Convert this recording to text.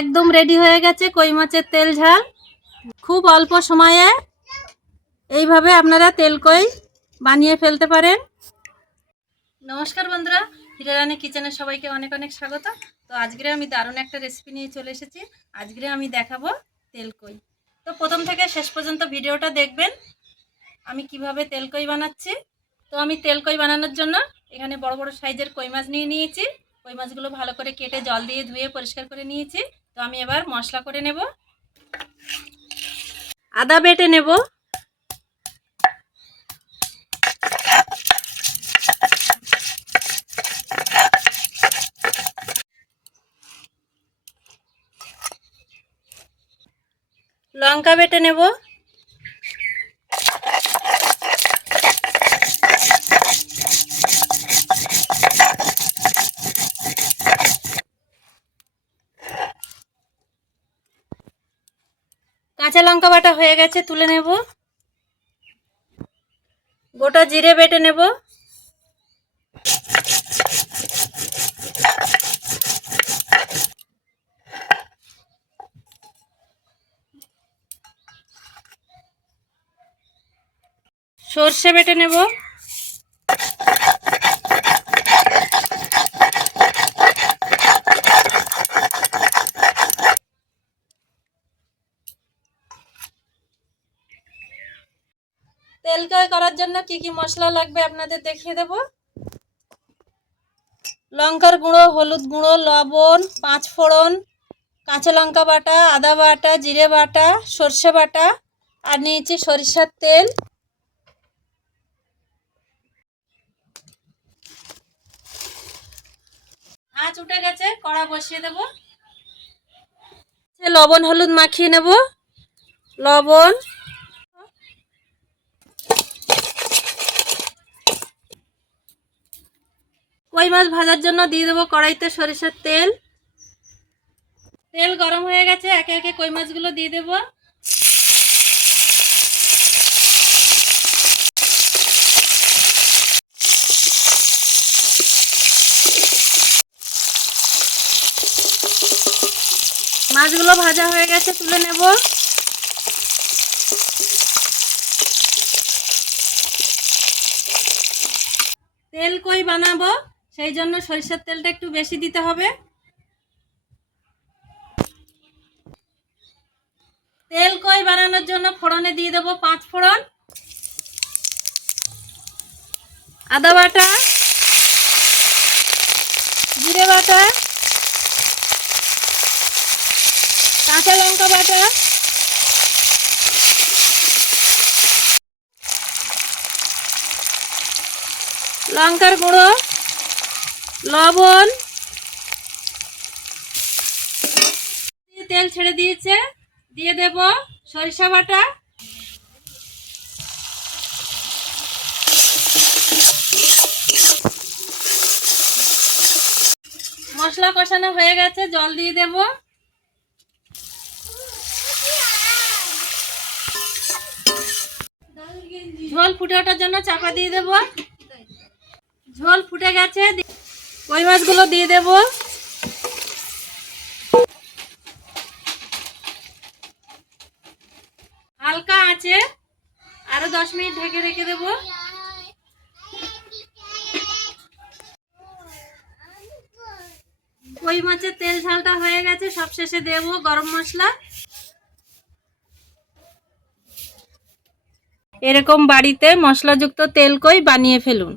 একদম রেডি হয়ে গেছে কই মাছের তেল ঝাল। খুব অল্প সময়ে এইভাবে আপনারা তেল কই বানিয়ে ফেলতে পারেন। নমস্কার বন্ধুরা, হিরা রানী কিচেনে সবাইকে অনেক অনেক স্বাগত। তো আজকে আমি দারুণ একটা রেসিপি নিয়ে চলে এসেছি। আজকে আমি দেখাবো তেল কই। তো প্রথম থেকে শেষ পর্যন্ত ভিডিওটা দেখবেন আমি কিভাবে তেল কই বানাচ্ছি। তো আমি তেল কই বানানোর জন্য এখানে বড় বড় সাইজের কই মাছ নিয়ে নিয়েছি। কই মাছগুলো ভালো করে কেটে জল দিয়ে ধুয়ে পরিষ্কার করে নিয়েছি। তো আমি এবার মশলা করে নেব। আদা বেটে নেব, লঙ্কা বেটে নেব, কাঁচা লঙ্কা বাটা হয়ে গেছে, তুলে নেব। গোটা জিরে বেটে নেব, সর্ষে বেটে নেব, তেল কই করার জন্য কি কি মশলা লাগবে আপনাদের দেখিয়ে দেব। লঙ্কার গুঁড়ো, হলুদ গুঁড়ো, লবণ, 5 ফোড়ন, কাঁচা লঙ্কা বাটা, আদা বাটা, জিরে বাটা, সর্ষে বাটা, আর নিয়েছি সরিষার তেল। আঁচ উঠে গেছে, কড়া বসিয়ে দেব। লবণ হলুদ মাখিয়ে নেব, লবণ, কই মাছ ভাজার জন্য দিয়ে দেবো কড়াইতে সরিষার তেল। তেল গরম হয়ে গেছে, একে একে কই মাছগুলো দিয়ে দেব। মাছগুলো ভাজা হয়ে গেছে, তুলে নেব। তেল কই বানাবো, সেই জন্য সরিষার তেলটা একটু বেশি দিতে হবে। তেল কই বানানোর জন্য ফোড়নে দিয়ে দেবো 5 ফোড়ন, আদা বাটা, জিরে বাটা, কাঁচা লঙ্কা বাটা, লঙ্কার গুঁড়ো, লবণ। তেল ছেড়ে দিয়েছে, দিয়ে দেব সরিষা বাটা, মশলা কষানো হয়ে গেছে, জল দিয়ে দেব। ঝোল ফুটে ওঠার জন্য চাপা দিয়ে দেব। ঝোল ফুটে গেছে, কই মাছগুলো দিয়ে দেব। হালকা আঁচে আরো 10 মিনিট ঢেকে রেখে দেব। কই মাছের তেল ঝালটা হয়ে গেছে, সবশেষে দেব গরম মশলা। এরকম বাড়িতে মশলাযুক্ত তেল কই বানিয়ে ফেলুন।